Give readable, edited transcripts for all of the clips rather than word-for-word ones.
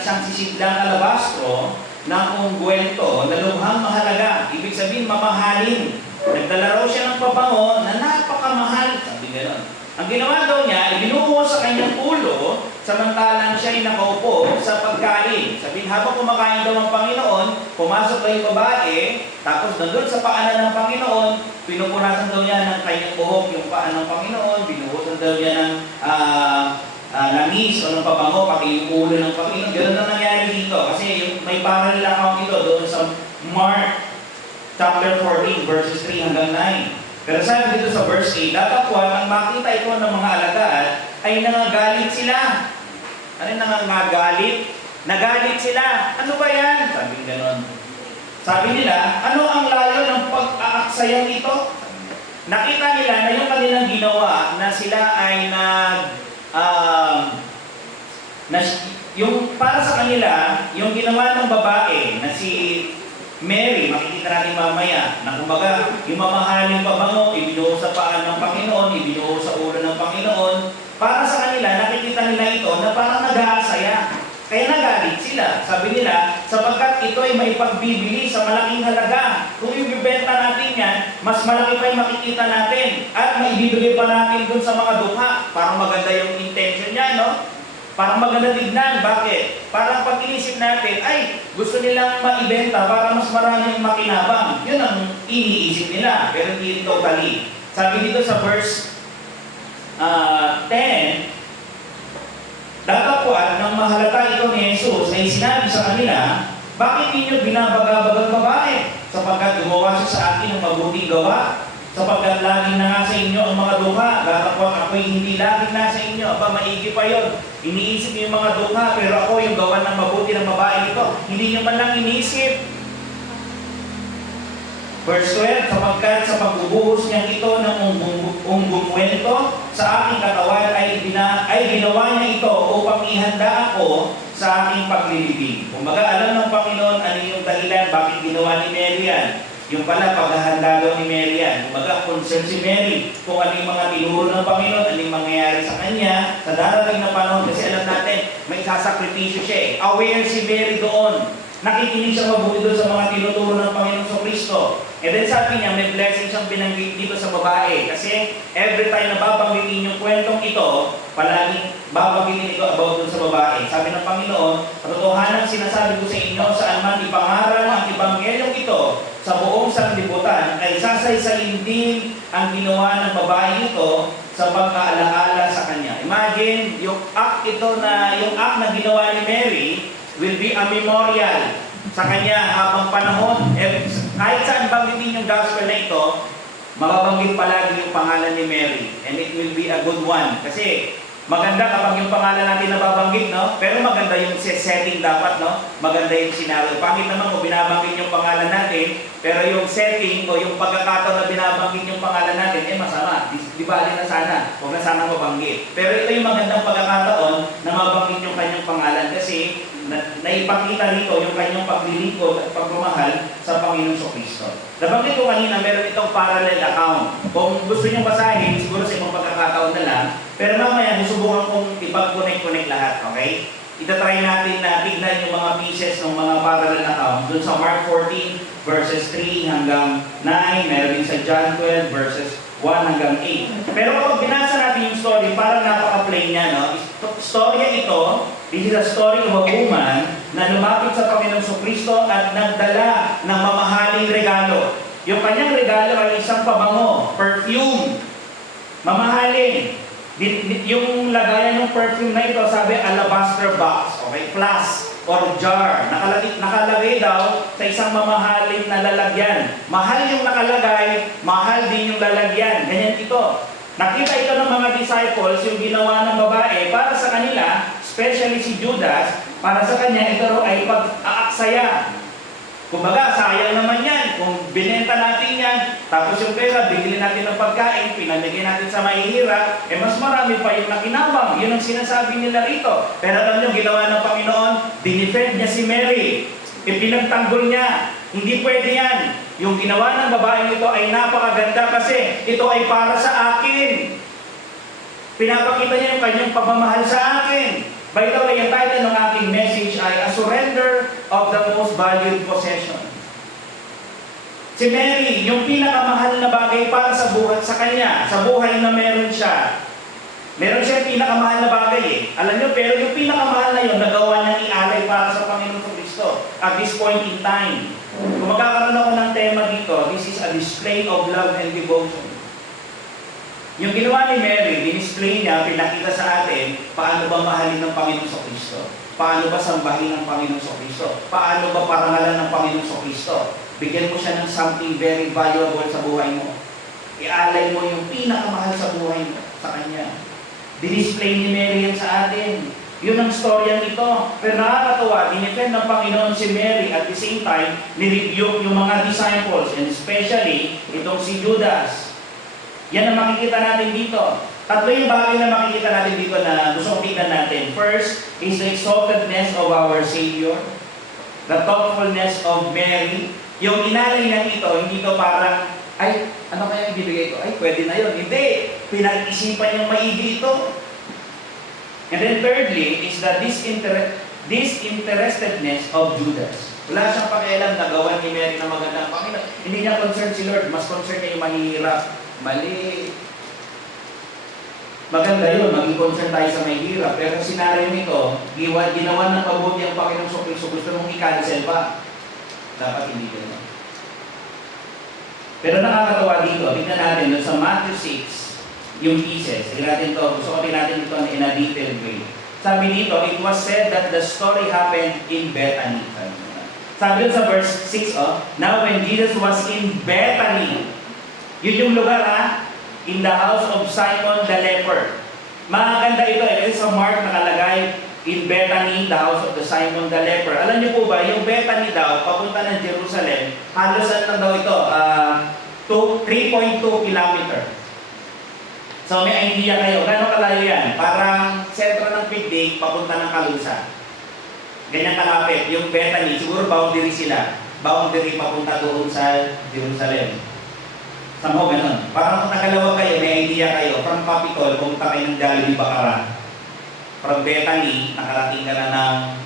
isang sisidlang alabastro ng ungguwento na lubhang mahalaga. Ibig sabihin, mamahalin. Nagdala raw siya ng pabango na napakamahal. Sabi gano'n. Ang ginawa daw niya, ibinuho sa kanyang ulo, samantalang siya ay nakaupo sa pagkain. Sabihin, habang kumakain daw ang Panginoon, pumasok daw yung babae, tapos nandun sa paanan ng Panginoon, pinupunasan daw niya ng kanyang buhok yung paan ng Panginoon, binuhusan daw niya ng langis o ng pabango, pati yung ulo ng Panginoon. Ganun na nangyari dito. Kasi may parallel account ito doon sa Mark chapter 14, verses 3 hanggang 9. Pero sabi dito sa verse 8, datapwat, ang makita ito ng mga alagad ay nangagalit sila. Ano yung nangagalit? Nagalit sila. Ano ba yan? Sabi gano'n. Sabi nila, ano ang layo ng pag-aaksayang ito? Nakita nila na yung kanilang ginawa na sila ay yung para sa kanila, yung ginawa ng babae na si Mary, makikita natin mamaya, na kumbaga, yung mamahaling pabango, ibinuho sa paan ng Panginoon, ibinuho sa ulo ng Panginoon, para sa kanila, nakikita nila ito na parang nag-aasaya. Kaya nagalit sila. Sabi nila, sapagkat ito ay maipagbibili sa malaking halaga. Kung ibibenta natin yan, mas malaki pa yung makikita natin. At maibibigay pa natin dun sa mga dukha. Parang maganda yung intention niya, no? Parang maganda tignan. Bakit? Parang pag inisip natin, ay, gusto nilang maibenta para mas maraming makinabang. Yun ang iniisip nila. Pero hindi totally. Sabi dito sa verse 10, datapwat ng mahalata ito ni Jesus ay sinabi sa kanila, bakit ninyo binabagabag ang babae? Sapagkat gumawa siya sa akin ng mabuting gawa. Sapagkat laging na nga sa inyo ang mga dukha, datapwat ako'y hindi laging nasa inyo. Aba, maigi pa yun. Iniisip niyo yung mga dukha, pero ako yung gawan ng mabuti ng babae ito. Hindi niyo man lang iniisip. Verse 12, sapagkat sa pagbubuhos niya ito ng unggungwento sa aking katawan ay ginawa niya ito upang ihanda ako sa aking paglilibing. Kumbaga, alam ng Panginoon ano yung dahilan bakit ginawa ni Mary yan. Yung pala, paghahanda daw ni Mary yan. Kumbaga, concern si Mary kung ano yung mga tinuro ng Panginoon, ano yung mangyayari sa kanya sa darating na panahon. Kasi alam natin, may sasakripisyo siya eh. Aware si Mary doon. Nakikinig siya mabuti doon sa mga tinuturo ng Panginoon sa Kristo. And then sabi niya, may blessing siyang binanggit dito sa babae. Kasi every time na babanggitin yung kwentong ito, palaging babanggitin ito about doon sa babae. Sabi ng Panginoon, katotohanan sinasabi ko sa inyo, saan man ipangaral ang ebangelyong ito sa buong sanlibutan, ay sasaysayin din ang ginawa ng babae ito sa pagkaalaala sa kanya. Imagine, yung act na ginawa ni Mary, will be a memorial sa kanya habang panahon. Kahit saan banggitin yung gospel na ito, mababanggit palagi yung pangalan ni Mary. And it will be a good one. Kasi maganda kapag yung pangalan natin nababanggit, no? Pero maganda yung setting dapat, no? Maganda yung scenario. Pangit naman kung binabanggit yung pangalan natin, pero yung setting o yung pagkakataon na binabanggit yung pangalan natin, masama. Di bali na sana. Huwag na sana mabanggit. Pero ito yung magandang pagkakataon na mabanggit yung kanyang pangalan kasi naipakita nito yung kanyang paglilingkod at pagmamahal sa Panginoon Kristo. Nabanggit ko kanina, meron itong parallel account. Kung gusto nyo basahin, siguro sa ibang pagkakataon na lang. Pero mamaya, susubukan kong ipag-connect lahat, okay? Itatry natin na tignan yung mga pieces ng mga parallel account. Doon sa Mark 14, verses 3 hanggang 9. Meron din sa John 12, verses 1 hanggang 8. Pero kapag binasa natin yung story, parang napaka-plain niya, no? Storya ito, this is a story of a woman na lumapit sa Panginoong Kristo at nagdala ng mamahaling regalo. Yung kanyang regalo ay isang pabango, perfume, mamahalin. Yung lagayan ng perfume na ito, sabi, alabaster box, okay, flask or jar. Nakalagay daw sa isang mamahalin na lalagyan. Mahal yung nakalagay, mahal din yung lalagyan. Ganyan ito. Nakita ito ng mga disciples, yung ginawa ng babae, para sa kanila, especially si Judas, para sa kanya, ito ay pag-aaksaya. Kumbaga, sayang naman yan. Kung binenta natin yan, tapos yung pera, bigili natin ng pagkain, pinamigay natin sa mahihirap, mas marami pa yung nakinabang. Yun ang sinasabi nila rito. Pero alam nyo, ginawa ng Panginoon, dinefend niya si Mary. Ipinagtanggol niya. Hindi pwede yan. Yung ginawa ng babaeng ito ay napakaganda kasi ito ay para sa akin. Pinapakita niya yung kanyang pagmamahal sa akin. By the way, ang title ng aking message ay A Surrender of the Most Valued Possession. Si Mary, yung pinakamahal na bagay para sa buhay sa kanya, sa buhay na meron siya. Meron siya yung pinakamahal na bagay eh. Alam niyo, pero yung pinakamahal na yun, nagawa niya ialay para sa Panginoon Kristo at this point in time. Kung magkakaroon ako ng tema dito, this is a display of love and devotion. Yung ginawa ni Mary, dinisplay niya, pinakita sa atin, paano ba mahalin ng Panginoon sa Kristo? Paano ba sambahin ng Panginoon sa Kristo? Paano ba parangalan ng Panginoon sa Kristo? Bigyan mo siya ng something very valuable sa buhay mo. Ialay mo yung pinakamahal sa buhay mo sa Kanya. Dinisplay ni Mary yan sa atin. Yun ang storya nito. Pero nakakatawa, dinefend ng Panginoon si Mary at the same time, nirebuke yung mga disciples and especially itong si Judas. Yan ang makikita natin dito. Tatlo yung bagay na makikita natin dito na gusto kong tingnan natin. First is the exaltedness of our Savior. The thoughtfulness of Mary. Yung inalay niya ito, hindi ito parang, ay, ano kaya ibibigay ko? Ay, pwede na yun. Hindi. Pinag-isipan niyang maigi ito. And then thirdly is the disinterestedness of Judas. Wala siyang pakialam na gawan ni Mary na magandang Panginoon. Hindi niya concern si Lord. Mas concern niya yung mahihirap. Mali. Maganda yun, maging concern tayo sa mahihirap. Pero sinaryo nito, ginawa ng mabuti ang Panginoong Kristo. Gusto mong i-cancel pa. Dapat hindi gano'n. Pero nakakatawa dito, tignan natin doon sa Matthew 6, yung pieces. Tignan natin ito, gusto ko natin ito in a detailed way. Sabi dito, it was said that the story happened in Bethany. Sabi doon sa verse 6, now when Jesus was in Bethany, yun yung lugar in the house of Simon the leper. Maganda ito kasi sa Mark nakalagay, in Bethany, the house of the Simon the leper. Alam niyo po ba, yung Bethany daw, papunta ng Jerusalem, halos lang daw ito, 3.2 kilometer. So may idea kayo, gano'ng kalayo yan? Parang sentro ng picnic, papunta ng Kalusa. Ganyan kalapit. Yung Bethany, siguro boundary sila. Boundary papunta doon sa Jerusalem. Somehow ganun. Parang kung nagalawag kayo, may idea kayo, from Capitol, pumunta kayo ng Jollibee Bacara. From Bethany, nakarating ka na ng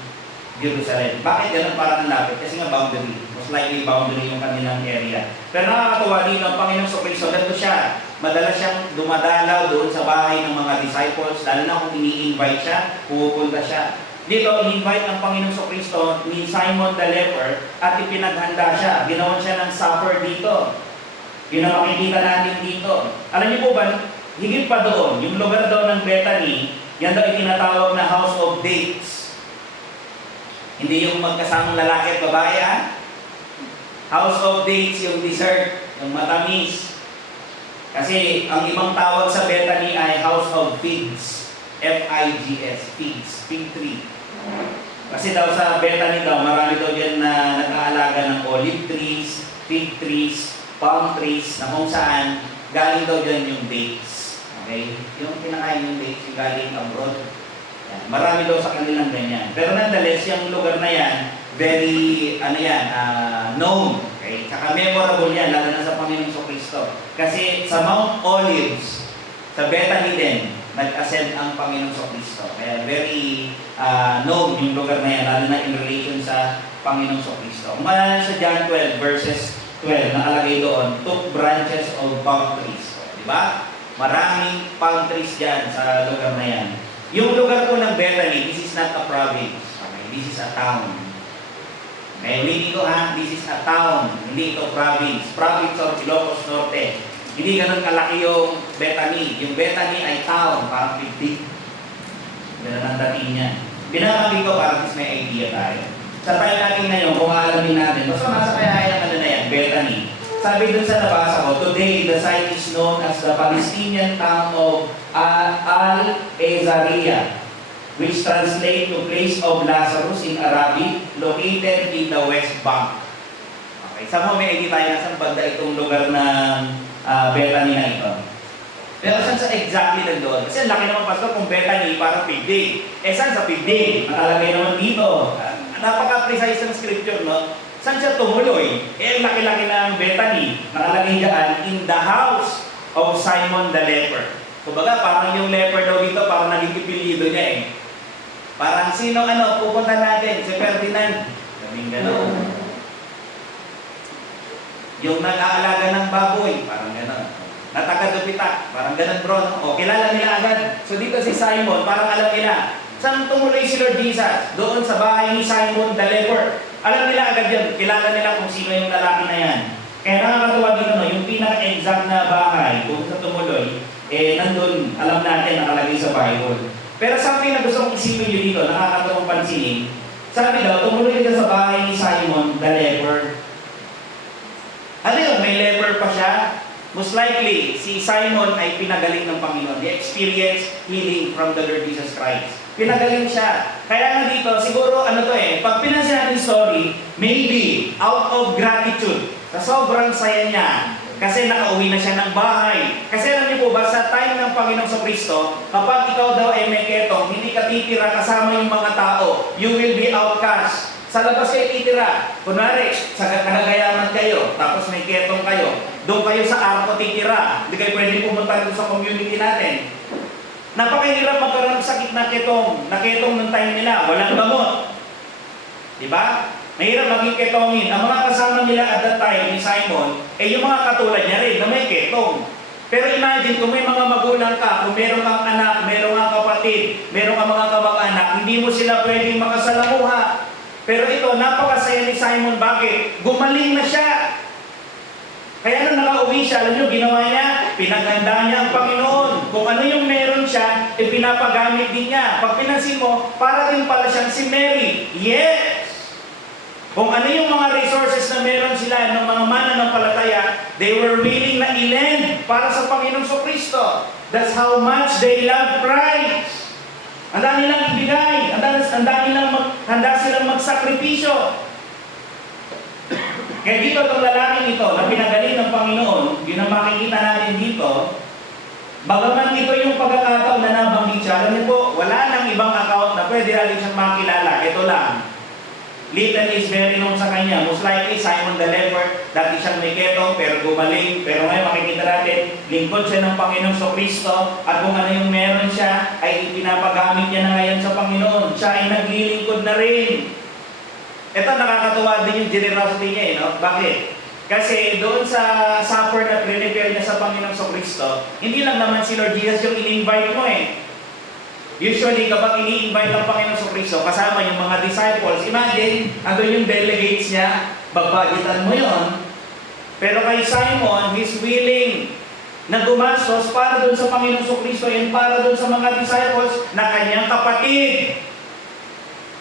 Jerusalem. Bakit ganun parang lapit? Kasi nga boundary. Most likely boundary yung kanilang area. Pero nakakatawa dito, ang Panginoong Kristo, ganito siya. Madalas siyang dumadalaw doon sa bahay ng mga disciples, lalo na kung ini-invite siya, pupunta siya. Dito, in-invite ang Panginoong Kristo ni Simon the leper at ipinaghanda siya. Ginawan siya ng supper dito. Yun ang makikita natin dito. Alam niyo po ba, higit pa doon, yung lugar daw ng Bethany, yan daw itinatawag na house of dates. Hindi yung magkasamang lalaki at babae, House of dates, yung dessert, yung matamis. Kasi ang ibang tawag sa Bethany ay house of figs. F-I-G-S, figs, fig tree. Kasi daw sa Bethany daw, marami daw dyan na nag-aalaga ng olive trees, fig trees, palm trees, na kung saan galing daw dyan yung dates. Okay? Yung pinakain yung dates, yung galing abroad. Yan. Marami daw sa kanilang ganyan. Pero nonetheless, yung lugar na yan, very, known. Okay? Saka memorable yan, lalo na sa Panginoong Kristo. Kasi sa Mount Olives, sa Bethany din, nag-ascend ang Panginoong Kristo. Kaya very known yung lugar na yan, lalo na in relation sa Panginoong Kristo. Kung sa John 12, verses 12, nakalagay doon, took branches of palm trees. Di ba? Maraming palm trees dyan sa lugar na yan. Yung lugar ko ng Bethany, this is not a province. Okay? This is a town. Okay, hindi ito this is a town. Hindi ito province. Province of Ilocos Norte. Hindi ganun kalaki yung Bethany. Yung Bethany ay town, parang 50. Ganun ang dating niya. Pinakabig ko para at least may idea tayo. Sa tayo natin ngayon, kung aalamin natin, basta nasa kaya na yan, Bethany. Sabi dun sa nabasa ko, today the site is known as the Palestinian town of Al-Azariah, which translates to place of Lazarus in Arabic, located in the West Bank. Okay, somehow may idea tayo na saan banda itong lugar ng Bethany na ito. Pero saan sa exactly nagdoon? Kasi laki naman pastor kung Bethany parang big day. Saan sa big day? Nakalagay naman dito. Napaka-precise ng scripture, no? Saan siya tumuloy? Laki-laki ng Bethany. Nakalagay dyan, in the house of Simon the leper. Kumbaga, parang yung leper daw dito, parang naging ipilido niya Parang sino pupunta natin? Si Ferdinand. Kaming gano'n. Yung nag-aalaga ng baboy, parang gano'n. Nataga-dupitak, parang gano'n bro. O, kilala nila agad. So dito si Simon, parang alam nila. Saan tumuloy si Lord Jesus? Doon sa bahay ni Simon the leper. Alam nila agad yun. Kilala nila kung sino yung lalaki na yan. Kaya nakakatuwa dito, yung pinaka-exact na bahay kung sa tumuloy, nandun, alam natin, nakalagay sa Bible. Pero something na gusto kong isipin nyo dito, nakakatuwang pansinin, sabi daw, tumuloy ka sa bahay ni Simon the leper. Ano yun? May leper pa siya? Most likely, si Simon ay pinagaling ng Panginoon. He experienced healing from the Lord Jesus Christ. Pinagaling siya. Kaya nga dito, siguro pag pinansin natin story, maybe out of gratitude, sa sobrang saya niya, kasi nakauwi na siya ng bahay. Kasi alam niyo po ba, sa time ng Panginoong Kristo, kapag ikaw daw ay may ketong, hindi ka titira kasama yung mga tao, you will be outcast. Sa labas kayo titira. Kunwari, sa kalagayaman kayo, tapos may ketong kayo, doon kayo sa arko titira. Hindi kayo pwede pumunta doon sa community natin. Napakahirap magkaroon ng sakit na ketong ng time nila, walang gamot. Diba? Mahirap maging ketongin. Ang mga kasama nila at that time ni Simon, yung mga katulad niya rin na may ketong. Pero imagine kung may mga magulang ka, kung meron kang anak, meron kang kapatid, meron kang mga kamag-anak, hindi mo sila pwedeng makasalamuha. Pero ito, napakasaya ni Simon. Bakit? Gumaling na siya. Kaya nung nakauwi siya, alam nyo, ginawa niya, pinaganda niya ang Panginoon. Kung ano yung meron siya, pinapagamit din niya. Pag pinansin mo, para din pala siyang si Mary. Yes! Kung ano yung mga resources na meron sila ng mga mananampalataya, they were willing na i-lend para sa Panginoong Kristo. That's how much they love Christ. Handa nilang ibigay, handa silang magsakripisyo. Kaya dito, itong lalaking ito na pinagaling ng Panginoon, yun ang makikita natin dito, bagaman ito yung pagkakataon na nabanggit siya, alam niyo po, wala nang ibang account na pwede natin siyang makilala. Ito lang. Little is very known sa kanya. Most likely, Simon the leper, dati siyang may ketong, pero gumaling. Pero ngayon makikita natin, lingkod siya ng Panginoong Kristo, at kung ano yung meron siya, ay ipinapagamit niya na ngayon sa Panginoon. Siya ay naglilingkod na rin. Ito, nakakatuwa din yung generosity niya, no? Bakit? Kasi doon sa supper na prepare niya sa Panginoong Kristo, hindi lang naman si Lord Jesus yung in-invite mo Usually, kapag ini-invite ng Panginoong Kristo, kasama yung mga disciples, imagine, andun yung delegates niya, babalitan mo yon. Pero kay Simon, he's willing na gumastos para doon sa Panginoong Kristo and para doon sa mga disciples na kanyang kapatid.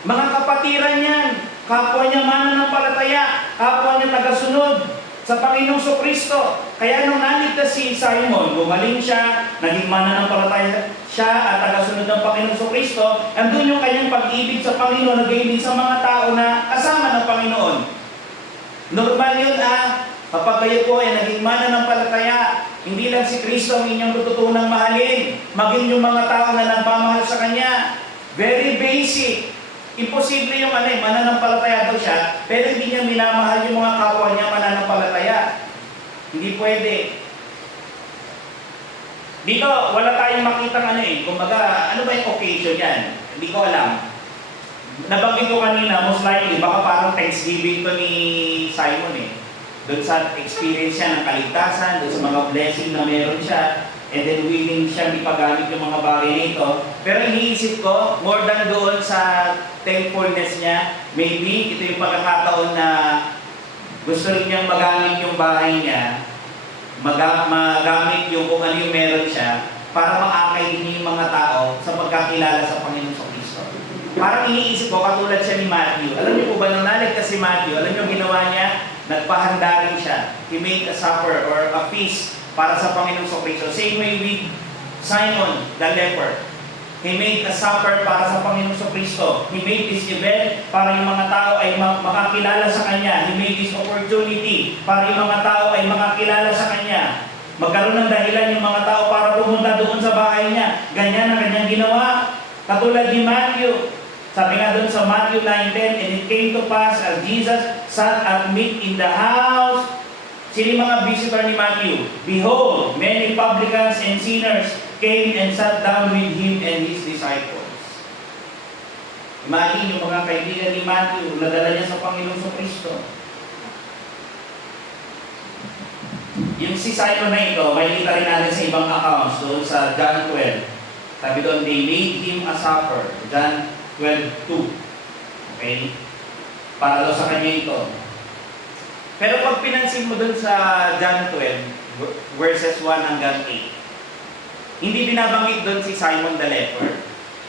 Mga kapatiran yan, kapwa niya mananampalataya, kapwa niya tagasunod sa Panginoong Kristo. Kaya nung naligtas si Simon, gumaling siya, naging mananampalataya siya at tagasunod ng Panginoong Kristo, andun yung kanyang pag-ibig sa Panginoon, nag-ibig sa mga tao na kasama ng Panginoon. Normal yun kapag kayo po ay naging mananampalataya, hindi lang si Kristo ang inyong tututunang mahalin, maging yung mga tao na nagmamahal sa Kanya. Very basic. Imposible yung mananampalataya daw siya, pero hindi niya minamahal yung mga kapwa niya mananampalataya. Hindi pwede. Dito, wala tayong makitang kumbaga, ano ba yung occasion yan? Hindi ko alam. Nabanggit ko kanina, most likely, baka parang Thanksgiving to ni Simon Doon sa experience siya ng kaligtasan, doon sa mga blessing na meron siya, and then willing siyang ipagamit yung mga bagay nito. Pero iniisip ko, more than doon sa thankfulness niya, maybe ito yung pagkakataon na gusto rin niyang magamit yung bahay niya, magamit yung kung ano yung meron siya, para maakay din yung mga tao sa pagkakilala sa Panginoong Kristo. Parang iniisip ko, katulad siya ni Matthew. Alam niyo po ba, nung naligtas si Matthew, alam niyo ginawa niya? Nagpahanda rin siya. He made a supper or a feast para sa Panginoong Kristo. Same way with Simon the leper. He made a supper para sa Panginoong Kristo. He made this event para yung mga tao ay makakilala sa Kanya. He made this opportunity para yung mga tao ay makakilala sa Kanya. Magkaroon ng dahilan yung mga tao para pumunta doon sa bahay niya. Ganyan ang kanyang ginawa. Katulad ni Matthew. Sabi nga doon sa Matthew 9:10, and it came to pass as Jesus sat at meat in the house. Sino mga visitor ni Matthew? Behold, many publicans and sinners came and sat down with him and his disciples. Imagine yung mga kaibigan ni Matthew, nadala niya sa Panginoong Kristo. Yung si Simon na ito, may kita rin natin sa ibang accounts doon sa John 12. Sabi doon, they made him a supper. John 12:2. Okay? Para daw sa kanya ito. Pero pag pinansin mo doon sa John 12, verses 1 hanggang 8, hindi binabanggit doon si Simon the leper.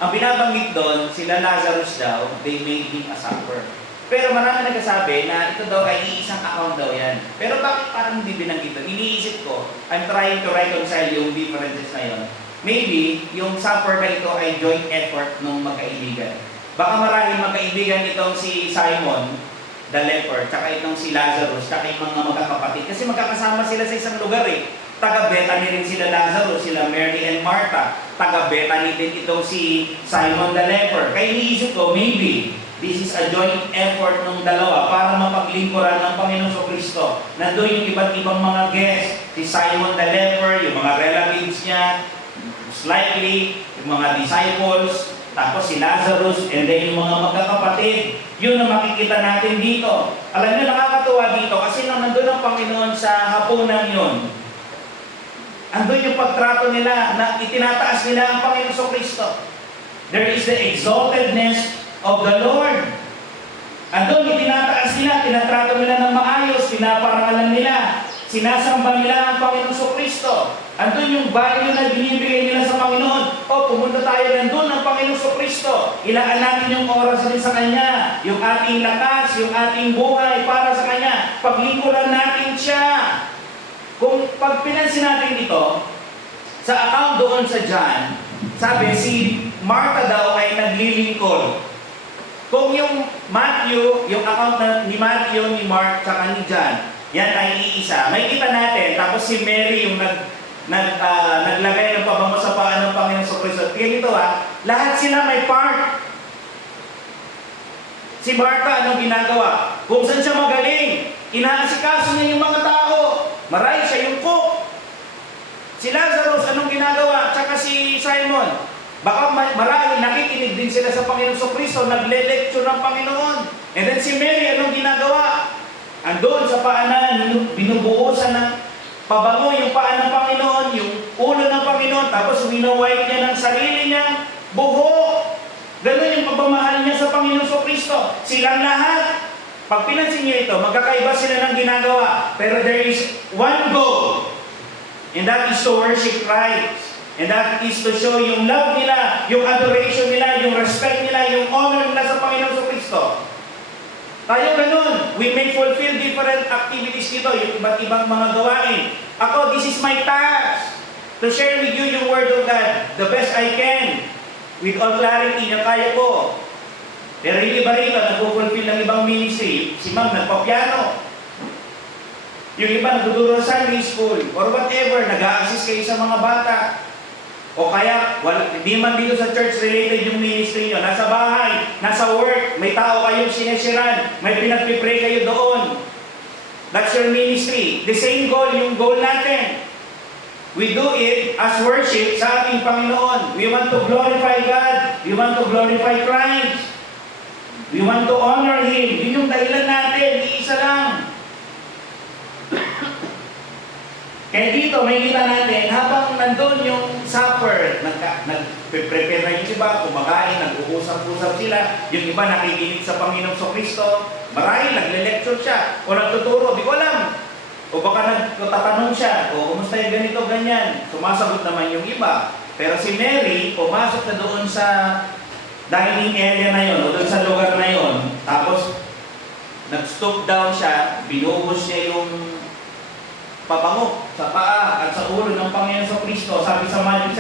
Ang binabanggit doon, sila Lazarus daw, they made him a supper. Pero marami nagsasabi na ito daw ay iisang account daw yan. Pero bakit parang hindi binanggit doon? Iniisip ko, I'm trying to reconcile yung differences na yun. Maybe, yung supper na ito ay joint effort ng magkaibigan. Baka maraming magkaibigan itong si Simon, the leper, tsaka itong si Lazarus, tsaka yung mga magkakapatid. Kasi magkakasama sila sa isang lugar eh. Taga-Bethany rin sila Lazarus, sila Mary and Martha. Taga-Bethany din itong si Simon the leper. Kaya iniisip ko, maybe, this is a joint effort ng dalawa para mapaglingkuran ng Panginoong Kristo. Nandun yung iba't ibang mga guests, si Simon the leper, yung mga relatives niya, most likely, yung mga disciples, tapos si Lazarus, and then yung mga magkakapatid. Yun ang makikita natin dito. Alam niyo, nakakatuwa dito kasi nang nandun ang Panginoon sa hapunan yun, andun yung pagtrato nila na itinataas nila ang Panginoong Kristo. There is the exaltedness of the Lord. Andun itinataas nila, tinatrato nila ng maayos, pinaparangalan nila, sinasamba nila ang Panginoong Kristo. Andun yung value na binibigay nila sa Panginoon. O, pumunta tayo nandun ng Panginoong Kristo. Ilaan natin yung oras din sa Kanya, yung ating lakas, yung ating buhay para sa Kanya. Paglingkuran natin siya. Kung pag pinansin natin ito, sa account doon sa John, sabi si Martha daw ay naglilingkod. Kung yung Matthew, yung account ni Matthew, ni Mark, saka ni John, yan ay iisa. May kita natin, tapos si Mary yung naglagay ng pabango sa paa ng Panginoong Kristo. Kaya ito lahat sila may part. Si Martha, anong ginagawa? Kung saan siya magaling, inaasikaso niya yung mga tao. Maray siya yung cook. Si Lazarus, anong ginagawa? Tsaka si Simon. Baka marami nakikinig din sila sa Panginoong Kristo, nagle-lecture ng Panginoon. And then si Mary, anong ginagawa? Andun sa paanan, binubuhusan ng pabango yung paan ng Panginoon, yung ulo ng Panginoon, tapos winawipe niya ng sarili niyang buhok. Ganun yung pagmamahal niya sa Panginoong Kristo. Silang lahat. Pag pinansin niyo ito, magkakaiba sila ng ginagawa. Pero there is one goal. And that is to worship Christ. And that is to show yung love nila, yung adoration nila, yung respect nila, yung honor nila sa Panginoong Kristo. Tayo ganun. We may fulfill different activities dito, yung iba't ibang mga gawain. Ako, this is my task. To share with you yung Word of God the best I can. With all clarity na kaya ko. Pero yung iba rito, nag-fulfill ng ibang ministry. Si Ma'am, nagpa-piano. Yung iba, nagtuturo sa Sunday school. Or whatever, nag-a-assist kayo sa mga bata. O kaya, hindi man dito sa church related yung ministry nyo. Nasa bahay, nasa work, may tao kayong sinesiran, may pinagpipray kayo doon. That's your ministry. The same goal, yung goal natin. We do it as worship sa ating Panginoon. We want to glorify God. We want to glorify Christ. We want to honor Him. Yun yung dahilan natin. Iisa lang. Kaya dito, may kita natin, habang nandun yung supper, nag-prepare na yung iba, kumakain, nag-uusap-usap sila, yung iba nakikinig sa Panginoong Kristo, marahil nagle-lecture siya, o nagtuturo, di ko alam. O baka nagtatanong siya, o kumusta yung ganito, ganyan. Sumasagot naman yung iba. Pero si Mary, pumasok na doon sa dining area na yon, o doon sa lugar na yon, tapos nag-stoop down siya, binuhos niya yung pabango sa paa at sa ulo ng Panginoon Kristo. Sabi sa Matthew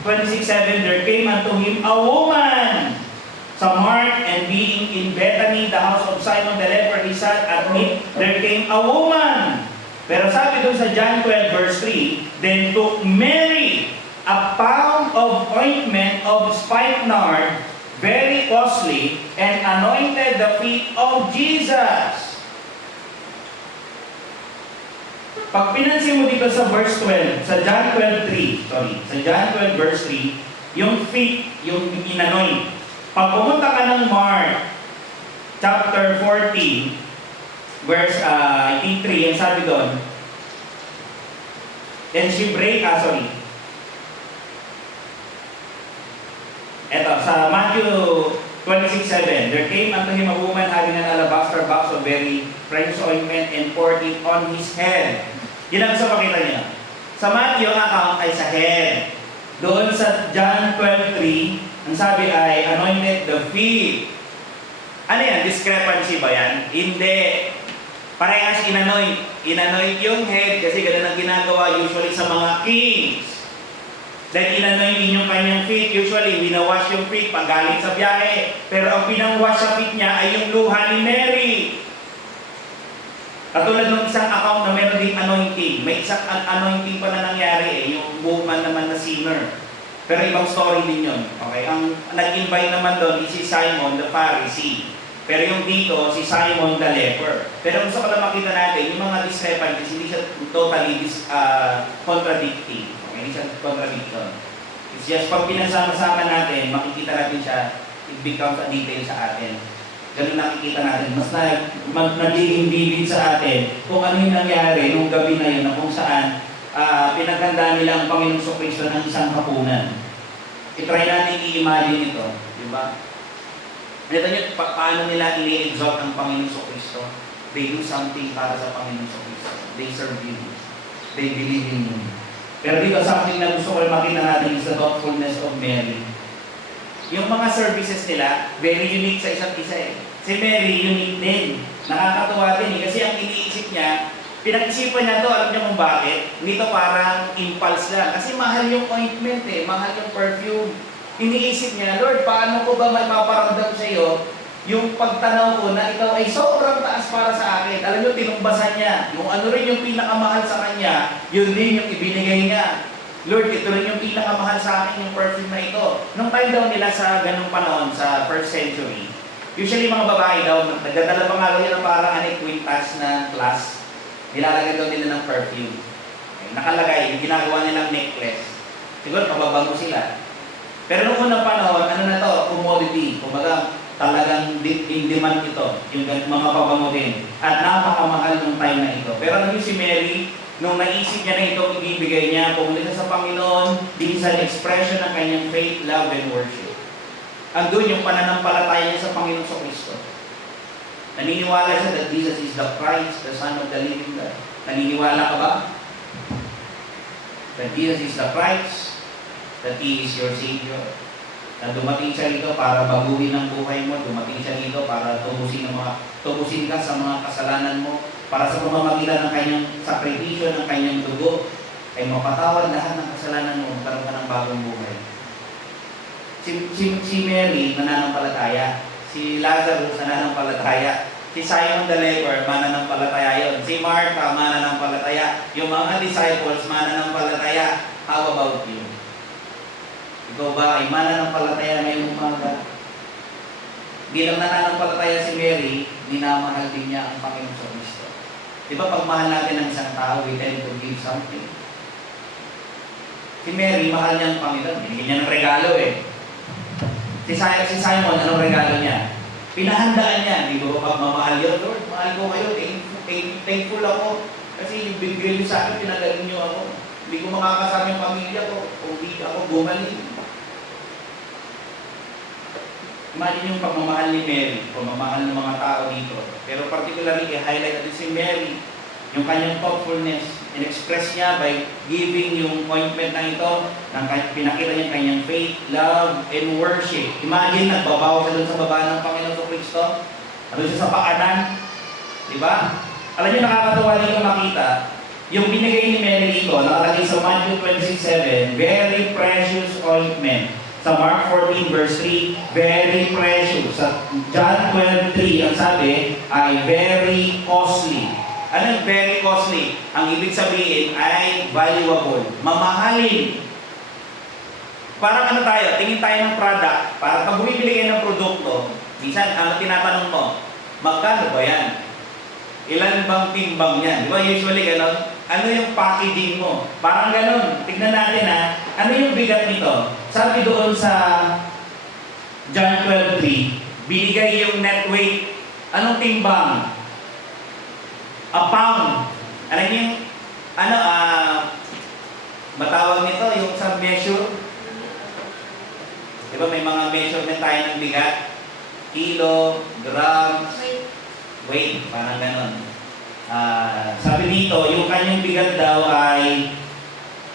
26:7, there came unto him a woman sa Mark, and being in Bethany, the house of Simon the leper, he sat at meat. There came a woman. Pero sabi doon sa John 12 verse 3, then took Mary a pound of ointment of spikenard, very costly, and anointed the feet of Jesus. Pag pinansin mo dito sa verse 12, sa John 12 verse 3, Yung feet, yung inanoy. Pag pumunta ka ng Mark, chapter 14, verse, I think 3, ang sabi doon, and she break, Eto, sa Matthew 26:7, there came unto him a woman having an alabaster box of very precious ointment and poured it on his head. Yun ang gusto makita niyo. Sa Matthew, ang account ay sa head. Doon sa John 12:3, ang sabi ay anointed the feet. Ano yan? Discrepancy ba yan? Hindi. Parehas inanoint. Inanoint yung head kasi ganun ang ginagawa usually sa mga kings. Dahil inanoint din yung kanyang feet. Usually, winawash yung feet pag galing sa biyahe. Pero ang pinangwash sa feet niya ay yung luha ni Mary. Katulad ng isang account na meron din anointing. May isang anointing pa na nangyari yung woman naman na sinner. Pero ibang story din yun. Okay? Ang nag-invite naman doon is si Simon the Pharisee. Pero yung dito, si Simon the leper. Pero gusto ko lang makita natin, yung mga discrepancies, hindi siya totally contradicting. Okay? Hindi siya contradiction. It's just pag pinasama-sama natin, makikita natin siya, it becomes a detail sa atin. Ganun nakikita natin. Mas nagiging vivid sa atin kung ano yung nangyari nung gabi na yun na kung saan pinaghanda nila ang Panginoong Kristo ng isang hapunan. I-try natin i-imagine ito. Diba? Nakita niyo paano nila i-exalt ang Panginoong Kristo? They do something para sa Panginoong Kristo. They serve Him. They believe in Him. Pero dito something na gusto ko makita natin is the thoughtfulness of Mary. Yung mga services nila, very unique sa isa't isa eh. Si Mary, unique din. Nakakatuwa din eh. Kasi ang iniisip niya, pinag-isipan niya to, alam niyo kung bakit? Dito parang impulse lang. Kasi mahal yung ointment eh, mahal yung perfume. Iniisip niya, Lord, paano ko ba mapaparamdam sa iyo yung pagtanaw ko na ikaw ay sobrang taas para sa akin. Alam niyo, tinumbasan niya. Yung ano rin yung pinakamahal sa kanya, yun din yung ibinigay niya. Lord, ito rin yung pinakamahal sa akin, yung perfume na ito. Nung time daw nila sa ganung panahon, sa 1st century, usually mga babae daw, nagdadala pa nga daw nila parang quintas na glass. Nilalagay daw nila ng perfume. Okay, nakalagay, yung ginagawa nilang necklace. Siguro, pababago sila. Pero noong unang panahon, ano na to? Commodity. Kumbaga, talagang in demand ito, yung mga pabango din. At napakamahal ng time na ito. Pero ano si Mary, nung naisip niya na itong ibibigay niya, pumunta sa Panginoon, din sa expression ng kanyang faith, love, and worship. Andun yung pananampalataya niya sa Panginoon sa Kristo. Naniniwala siya that Jesus is the Christ, the Son of the living God. Naniniwala ka ba? That Jesus is the Christ, that He is your Savior. Na dumating siya rito para baguhin ang buhay mo, dumating siya rito para tubusin ka sa mga kasalanan mo, para sa pamamagitan ng kanyang sakripisyo, ng kanyang dugo, ay mapatawad lahat ng kasalanan mo, magkaroon ka ng bagong buhay. Si Mary, nananampalataya. Si Lazarus, nananampalataya. Si Simon the leper, mananampalataya yun. Si Martha, mananampalataya. Yung mga disciples, mananampalataya. How about you? Ikaw ba ay mananampalataya ngayong umaga? Hindi lang nananampalataya si Mary, minamahal din niya ang Panginoon sa Kristo. Di ba pag mahal natin ang isang tao, we tend to give something. Si Mary, mahal niya ang Panginoon. Binigyan niya ng regalo eh. Si Simon, anong regalo niya? Pinahandaan niya. Di ba pagmamahal yun? Lord, mahal ko kayo. Thankful ako. Kasi yung bigay niyo sa akin, pinagaling niyo ako. Hindi ko makakasama yung pamilya ko kung hindi ako gumaling. Imagine yung pagmamahal ni Mary, pagmamahal ng mga tao dito. Pero particularly, i-highlight natin si Mary, yung kanyang thoughtfulness, in-express niya by giving yung ointment na ito, pinakita niya kanyang faith, love, and worship. Imagine, nagbabaw siya doon sa baba ng Panginoon Kristo. Ano siya sa paanan? Diba? Alam niyo, nakakatawa dito makita, yung binigay ni Mary dito, nakalagay sa Matthew 26:7, very precious ointment. Sa Mark 14 verse 3, very precious. Sa John 12:3, ang sabi ay very costly. Anong very costly? Ang ibig sabihin ay valuable, mamahalin. Parang ano tayo, tingin tayo ng product, para pag bumibili kayo ng produkto, minsan ano tinatanong mo, magkano ba yan? Ilan bang timbang yan? Di ba usually gano'n? Ano yung packaging mo? Parang gano'n. Tignan natin ha. Ano yung bigat nito? sabi doon sa John 12:3, binigay yung net weight. Anong timbang? A pound. Alam niyo yung, matawag nito, yung sa measure. Diba may mga measurement tayo ng bigat? Kilo, grams, weight, parang ganon. Sabi dito, yung kanyang bigat daw ay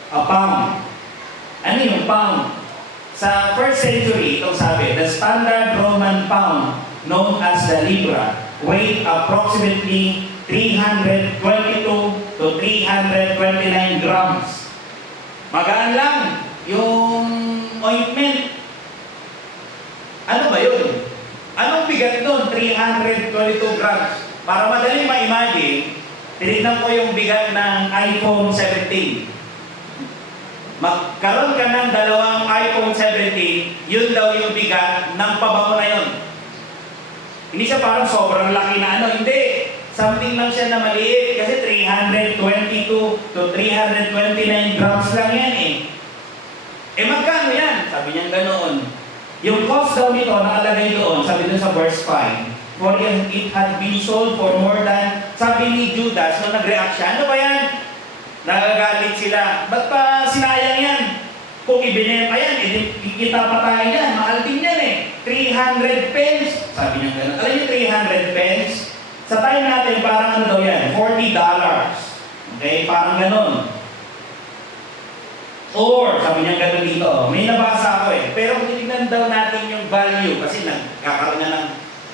a pound. Ano yung pound? Sa 1st century, itong sabi, the standard Roman pound, known as the libra, weighed approximately 322 to 329 grams. Magaan lang yung ointment. Ano ba yun? Anong bigat nun? 322 grams. Para madaling ma-imagine, tinignan ko yung bigat ng iPhone 17. Magkaroon ka ng dalawang iPhone 17, yun daw yung bigat ng pabango na yun. Hindi siya parang sobrang laki na hindi. Something lang siya na maliit kasi 322 to 329 grams lang yan eh. Magkano yan? Sabi niya ganoon. Yung cost daw nito nakalagay doon, sabi doon sa verse 5, for it had been sold for more than, sabi ni Judas, nung nag-react siya, ano ba yan? Nagagalit sila. Ba't pa sinayang yan? Kung ibinenta yan, kikita pa tayo yan. Mahal din yan eh. 300 pence. Sabi niya gano'n. Alam niyo 300 pence? Sa time natin, parang ano daw yan? $40. Okay? Parang gano'n. Or, sabi niya gano'n dito, may nabasa ako eh. Pero kung titignan daw natin yung value, kasi nagkakaroon na ng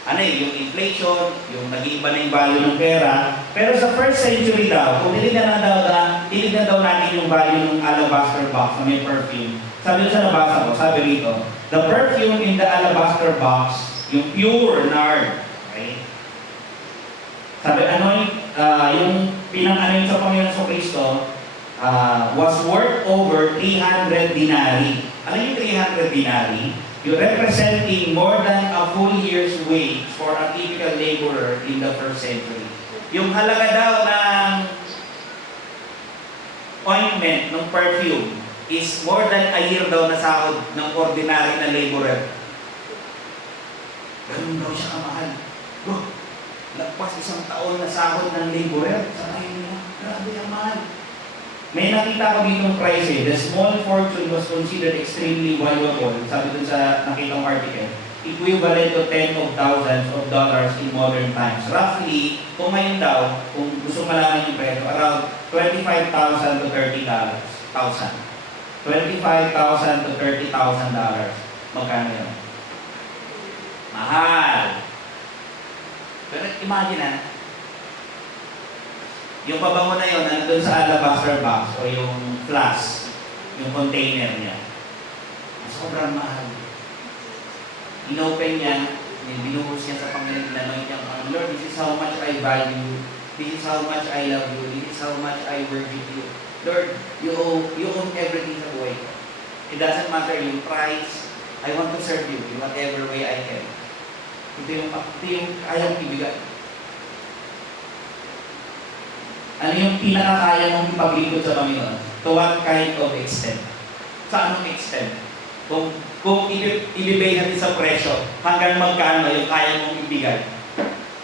yung inflation, yung nag-iiba na yung value ng pera. Pero sa 1st century daw, kung tinignan daw natin yung value ng alabaster box na may perfume. Sabi doon sa nabasa ko, sabi rito, the perfume in the alabaster box, yung pure nard. Okay? Sabi, yung pinang-anoin sa Panginoon sa Kristo, was worth over 300 dinari. Ano yung 300 dinari? You're representing more than a full year's wage for a typical laborer in the 1st century. Yung halaga daw ng ointment, ng perfume, is more than a year daw na sahod ng ordinary na laborer. Ganun daw siya kamahal. Bro, lagpas 1 taon na sahod ng laborer. Sabi niya, grabe ang mahal. May nakita ko ditong price eh. The small fortune was considered extremely valuable. Sabi dun sa nakitang article, equivalent to tens of thousands of dollars in modern times. Roughly, kung ngayon daw, kung gusto malaman yung presyo, around $25,000 to $30,000. $25,000 to $30,000. Magkano yun? Mahal. Pero imagine yung pabango na yun, nandun sa alabaster box o yung flask, yung container niya. Sobrang mahal. Inopen niya, binuhos niya sa Panginoon, inanoint niya, Lord, this is how much I value you. This is how much I love you. This is how much I worship you. Lord, you own everything sa buhay ko. It doesn't matter yung price. I want to serve you in whatever way I can. Ito yung ayaw ibigay. Ano yung pinakakaya mong ipaglingkod sa Panginoon? To what kind of extent? Sa anong extent? Kung ibibigay natin sa presyo, hanggang magkano yung kaya mong ibigay?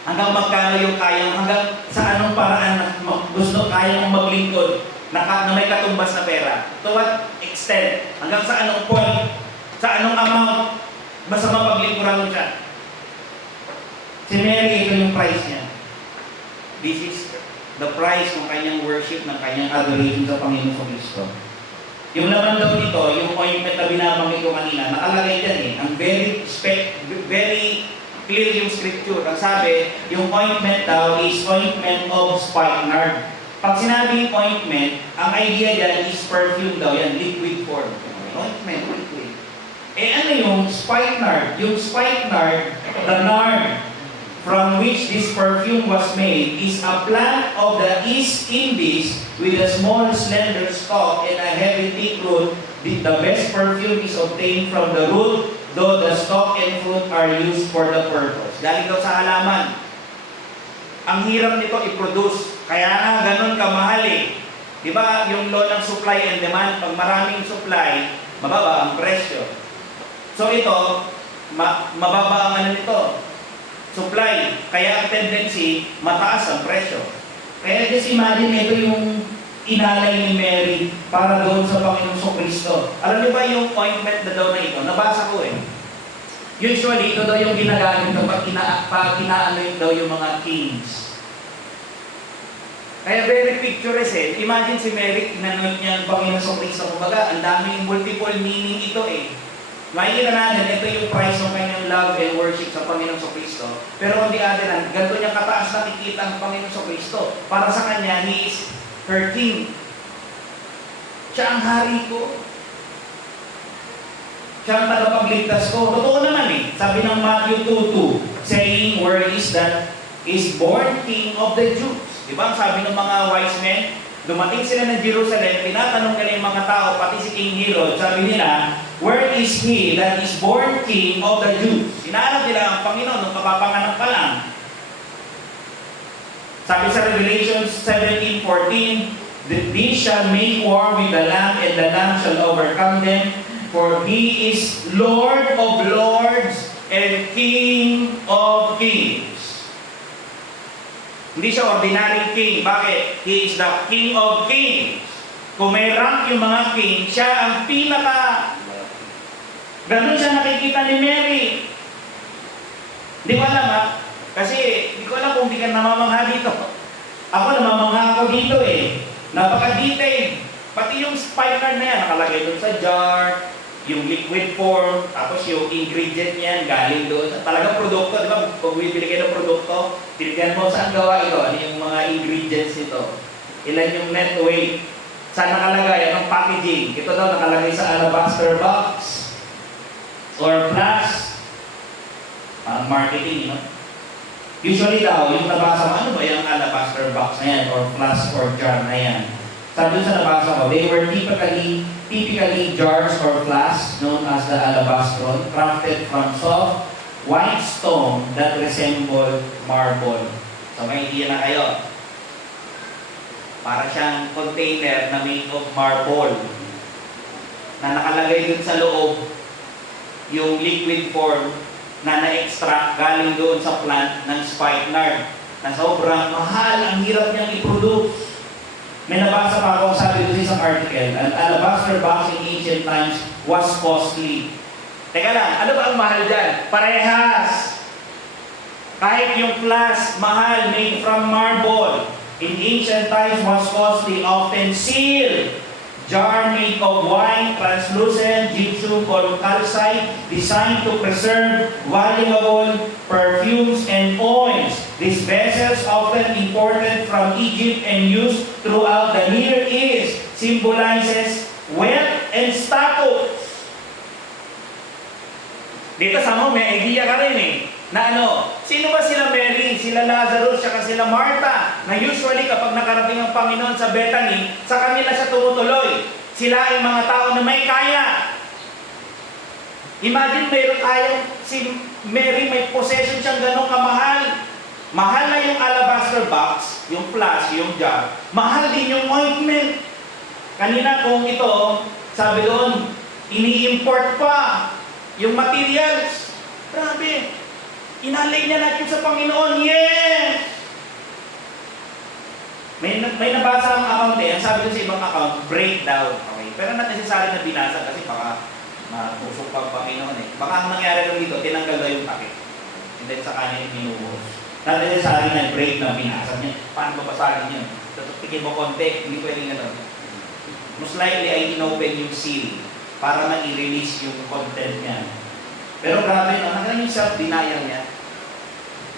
Hanggang magkano yung hanggang sa anong paraan na gusto kaya mong maglingkod na may katumbas na pera? To what extent? Hanggang sa anong point? Sa anong amount? Basta mapaglingkuran mo siya. Si Mary, ito yung price niya. This is the price ng kanyang worship, ng kanyang adoration sa Panginoon sa Kristo. Yung laman daw nito, yung ointment na binabanggit ko kanina, nakalagay dyan eh. Ang very clear yung scripture. Ang sabi, yung ointment daw is ointment of spikenard. Pag sinabing ointment, ang idea dyan is perfume daw yan, liquid form. Ointment, liquid. Ano yung spikenard? Yung spikenard, the nard, from which this perfume was made, is a plant of the East Indies with a small slender stalk and a heavy thick root. The best perfume is obtained from the root, though the stalk and fruit are used for the purpose. Galing daw sa halaman. Ang hirap nito i-produce, kaya ganun kamahal eh. Di ba yung law ng supply and demand, pag maraming supply, mababa ang presyo. So ito, mababa ang ano nito, supply. Kaya ang tendency, mataas ang presyo. Kaya just imagine, ito yung inalay ni Mary para doon sa Panginoong Kristo. Alam niyo ba yung ointment na daw na ito? Nabasa ko eh. Usually, ito daw yung ginagamit kapag inaanoint daw yung mga kings. Kaya very picturesque eh. Imagine si Mary, inanoint niya ang Panginoong Kristo. Kumbaga, ang daming multiple meaning ito eh. Makikita natin, ito yung price ng kanyang love and worship sa Panginoong Kristo. Pero on the other hand, ganito niya kataas nakikita ang Panginoong Kristo. Para sa kanya, He is her king. Siya ang hari ko. Siya ang tagapagligtas ko. Totoo naman eh. Sabi ng Matthew 2:2, saying, where is that is born King of the Jews. Diba? Sabi ng mga wise men, dumating sila ng Jerusalem, tinatanong nila yung mga tao, pati si King Herod, sabi nila, where is he that is born King of the Jews? Hinahanap nila ang Panginoon nung kapapanganak pa lang. Sabi sa Revelation 17:14, these shall make war with the Lamb, and the Lamb shall overcome them, for He is Lord of lords and King of kings. Hindi siya ordinary king. Bakit? He is the King of kings. Kung may rank yung mga king, siya ang pinaka. Ganun siya nakikita ni Mary. Di ko alam ha? Kasi di ko alam kung di ka namamangha dito. Ako namamangha ako dito eh. Napaka-detailed. Pati yung spikenard na yan, nakalagay doon sa jar, yung liquid form, tapos yung ingredient niyan, galing doon. Talagang produkto, di ba? Pag bibili kayo ng produkto, tinignan mo saan gawa ito, ano yung mga ingredients nito. Ilan yung net weight, saan nakalagay, anong packaging. Ito daw nakalagay sa alabaster box or flask. Marketing, you know? Usually daw, yung nabasa mo, ano ba yung alabaster box na yan, or flask or jar na yan? Sabi sa nabasa ko, they were typically jars or flasks known as the alabastron, crafted from soft, white stone that resembled marble. So may idea na kayo. Para siyang container na made of marble na nakalagay dun sa loob yung liquid form na na-extract galing doon sa plant ng spikenard na sobrang mahal, ang hirap niyang i-produce. May nabasa pa ako, sabi doon sa isang article, an alabaster box in ancient times was costly. Teka lang, ano ba ang mahal dyan? Parehas! Kahit yung flask, mahal, made from marble. In ancient times was costly, often sealed. Jar made of wine, translucent, gypsum or calcite, designed to preserve valuable perfumes and oils. These vessels, often imported from Egypt and used throughout the Near East, symbolizes wealth and status. Dito sa mo, may idea ka rin eh. Na ano, sino ba sila Mary, sila Lazarus, saka sila Martha, na usually kapag nakarating ang Panginoon sa Bethany, sa kanila siya tumutuloy. Sila ay mga tao na may kaya. Imagine mayroong kaya, si Mary may possession siyang ganong kamahal. Mahal na yung alabaster box, yung flask, yung jar. Mahal din yung ointment. Kanina kung ito, sabi doon, ini-import pa yung materials. Grabe. Inalay niya natin sa Panginoon. Yes! May nabasa ang account eh. Ang sabi ko sa ibang account, breakdown. Okay. Pero not necessary na binasa kasi baka matusok pa ang Panginoon eh. Baka ang nangyari lang dito, tinanggal na yung takip. And then sa kanya binubuhos. Not necessary na break na binasa niya. Paano babasahin niya? Tutupikin mo konti, hindi pwedeng ano. Most likely ay inopen yung seal para ma-release yung content niya. Pero grabe, hanggang yung self-denial niya.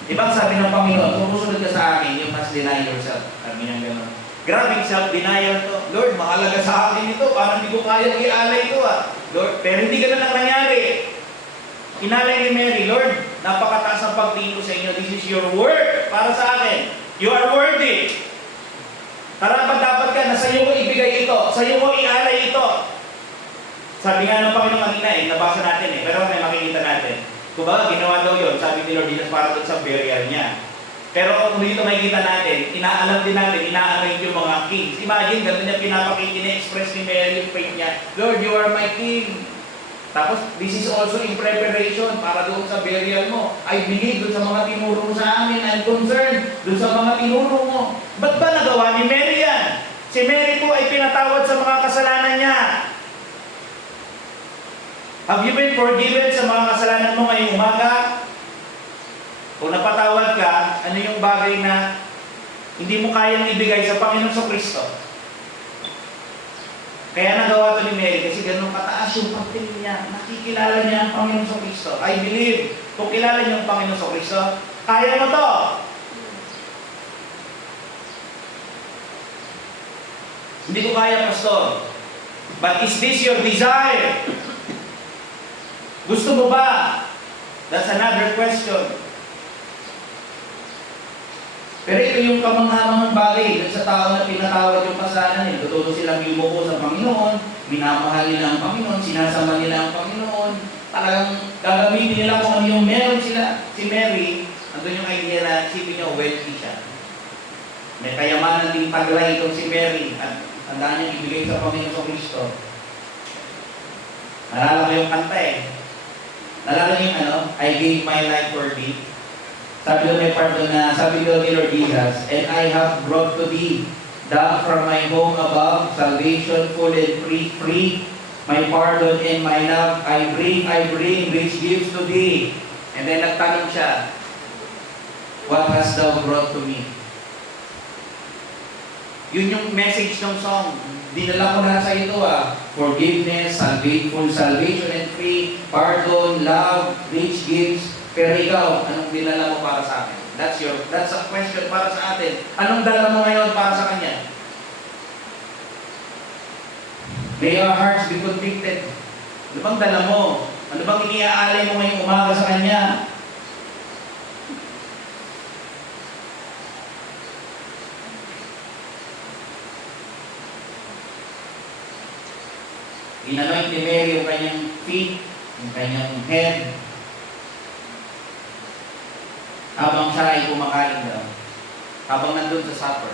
Diba sabi ng Panginoon, kung susunod ka sa akin, you must deny yourself. Sabi niya gano'n. Grabe self-denial to. Lord, mahalaga sa akin ito. Parang hindi ko kaya i-alay ito Lord, pero hindi ganun ang nangyari. Inalay ni Mary, Lord, napakataas ang pagtingin ko sa inyo. This is your word para sa akin. You are worthy. Karapat dapat ka na sa iyo ko ibigay ito. Sa iyo ko i-alay ito. Sabi nga ng Panginoon kanina nabasa natin pero may makikita natin. Kumbaga, ginawa daw yun, sabi ni Lord Jesus para doon sa burial niya. Pero kung dito makikita natin, inaalam din natin, ina-anoint yung mga kings. Imagine, ganun niya pinapakita, ina-express ni Mary yung faith niya, Lord, you are my king. Tapos, this is also in preparation para doon sa burial mo. I believe doon sa mga tinuro mo sa amin. I'm concerned doon sa mga tinuro mo. Ba't ba nagawa ni Mary yan? Si Mary po ay pinatawad sa mga kasalanan niya. Have you been forgiven sa mga kasalanan mo ngayong umaga? Kung napatawad ka, ano yung bagay na hindi mo kayang ibigay sa Panginoon Kristo? Kaya nagawa ito ni Mary kasi ganun kataas yung pagtingin niya. Nakikilala niya ang Panginoon Kristo. I believe, kung kilala niyo ang Panginoon Kristo, kaya mo to. Hindi ko kaya, Pastor. But is this your desire? Gusto mo ba? That's another question. Pero ito yung kamanghamangang bagay dun sa tao na pinatawad yung kasalanan nila. Totoo silang yumuko sa Panginoon, minamahal nila ang Panginoon, sinasama nila ang Panginoon. Talagang gagamitin nila kung ano yung meron sila. Si Mary, andun yung idea na isipin niyo, wealthy siya. May kayamanan din taglay itong si Mary at tandaan niya ibigay sa Panginoon Kristo. Nalala ko yung kanta eh. Nalala niyo yung ano, I gave my life for thee. Sabi ko may part doon na, sabi ko ni Lord Jesus, and I have brought to thee, down from my home above, salvation full and free, my pardon and my love, I bring, rich gifts to thee. And then nagtanong siya, what hast thou brought to me? Yun yung message ng song. Dinala ko na sa ito forgiveness, salvation and free, pardon, love, rich gifts. Pero ikaw, anong dinala mo para sa akin? That's a question para sa atin. Anong dala mo ngayon para sa Kanya? May our hearts be convicted. Ano bang dala mo? Ano bang iniaalay mo ngayong umaga sa Kanya? Inanoint ni Mary yung kanyang feet, yung kanyang head, habang siya ay kumakain daw. Habang nandun sa supper.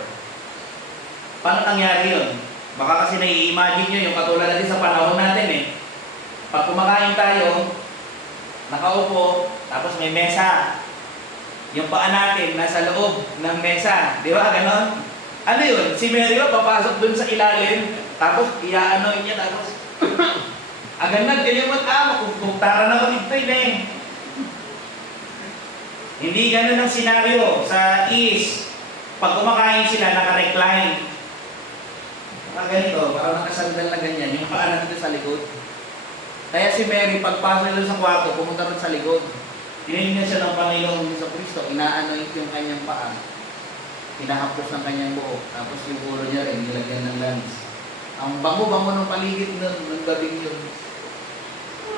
Paano nangyari yun? Baka kasi nai-imagine nyo yung katulad natin sa panahon natin eh. Pag kumakain tayo, nakaupo, tapos may mesa. Yung paa natin nasa loob ng mesa. Di ba? Ganon? Ano yun? Si Mary papasok dun sa ilalim, tapos iaano niya, tapos agad ganyan mo makukuktara na magigtoy na eh. Hindi ganun ang senaryo sa East. Pag kumakain sila, naka-recline. Ganito, parang nakasandal na ganyan, yung paa natin sa likod. Kaya si Mary, pagpasok nila sa kwarto, pumunta rin sa likod. Tinignan siya ng Panginoong Kristo, inaanoint yung kanyang paa. Pinahapos ng kanyang buhok. Tapos yung ulo niya rin, nilagyan ng langis. Ang bango-bango ng paligid nun, ng gabing yun.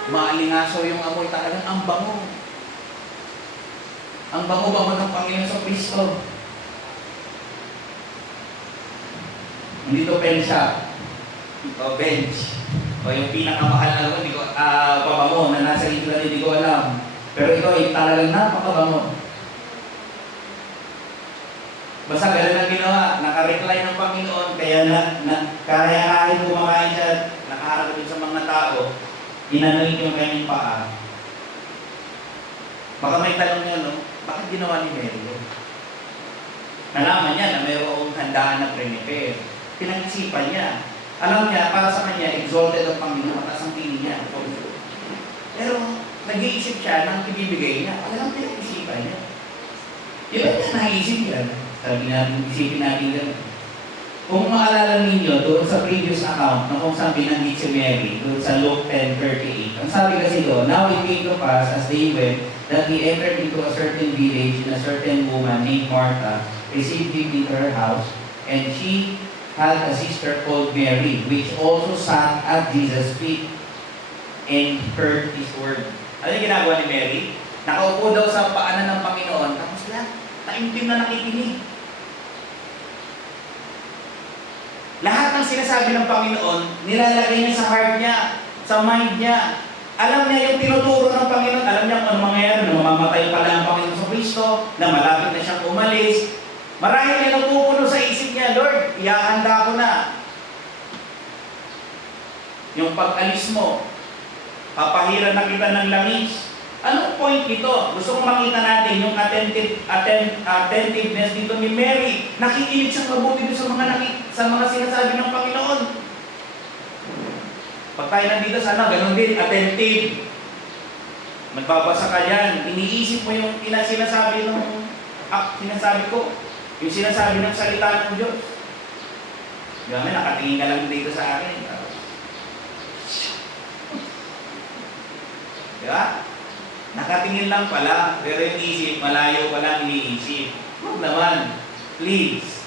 Maalingaso yung amoy, talagang ang bango. Ang bango-bango ng Panginoon sa Kristo. Hindi to pen shop. O bench. O yung pinakamahal na hindi ko, pabango na nasa internet, hindi ko alam. Pero ito ay talagang napakabango. Basta ganun ang ginawa. Naka-recline ng Panginoon, kaya kahit kumakain siya, nakaharap din sa mga tao, inanoint yung kanyang paa. Baka may tanong niya, no? Bakit ginawa ni Mary? Nalaman niya na mayroong handaan na prepare. Pinag-isipan niya. Alam niya, para sa kanya, exalted ang Panginoon at ang pili niya. Pero, nag-iisip siya ng ibibigay niya. Alam pinag-isipan niya. Di ba niya naisip yan? Sabi natin, isipin natin yan. Kung maalala ninyo, doon sa previous account, na kung saan binanggit si Mary, doon sa Luke 10:38, ang sabi kasi doon, now it came to pass as they went, that he entered into a certain village, and a certain woman named Martha received him into her house, and she had a sister called Mary, which also sat at Jesus' feet and heard his word. Ano yung ginagawa ni Mary? Nakaupo daw sa paanan ng Panginoon, tapos taimtim na nakikinig. Lahat ng sinasabi ng Panginoon, nilalagay niya sa heart niya, sa mind niya. Alam niya yung tinuturo ng Panginoon, alam niya kung ano mangyayari, na mamamatay pala ang Panginoon sa Kristo, na malapit na siyang umalis, Marahil yung napupuno sa isip niya, Lord, ihahanda ko na. Yung pag-alis mo, papahiran na kita ng langis. Anong point nito? Gusto kong makita natin yung attentiveness dito ni Mary. Nakikinig siyang mabuti sa mga sinasabi ng Panginoon. Pag tayo nandito, sana ganun din, attentive. Magbabasa ka dyan, iniisip mo yung sinasabi ko, yung sinasabi ng salita ng Diyos. Diba, nakatingin ka lang dito sa akin. Diba? Nakatingin lang pala, pero yung isip, malayo pa lang iniisip. Huwag naman, please.